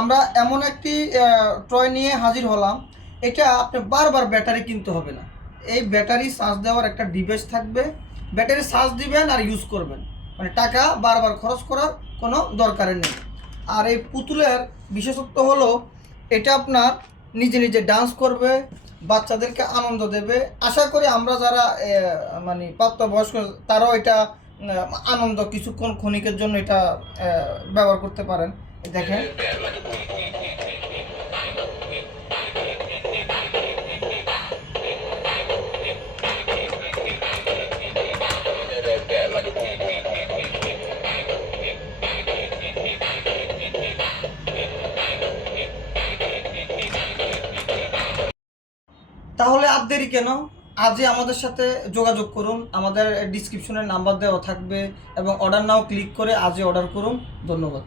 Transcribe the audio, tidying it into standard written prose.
আমরা এমন একটি টয় নিয়ে হাজির হলাম। এটা আপনি বারবার ব্যাটারি কিনতে হবে না। এই ব্যাটারি চার্জ দেওয়ার একটা ডিভাইস থাকবে। ব্যাটারি চার্জ দিবেন আর ইউজ করবেন, মানে টাকা বারবার খরচ করার কোনো দরকার নেই। আর এই পুতুলের বিশেষত্ব হলো এটা আপনার নিজে নিজে ডান্স করবে, বাচ্চাদেরকে আনন্দ দেবে। আশা করি আমরা যারা মানে প্রাপ্তবয়স্ক তারাও এটা আনন্দ কিছুক্ষণ ক্ষণিকের জন্য এটা ব্যবহার করতে পারেন। দেখেন, তাহলে আর দেরি কেন? আজই আমাদের সাথে যোগাযোগ করুন। আমাদের ডিসক্রিপশনে নাম্বার দেওয়া থাকবে এবং অর্ডার নাও ক্লিক করে আজই অর্ডার করুন। ধন্যবাদ।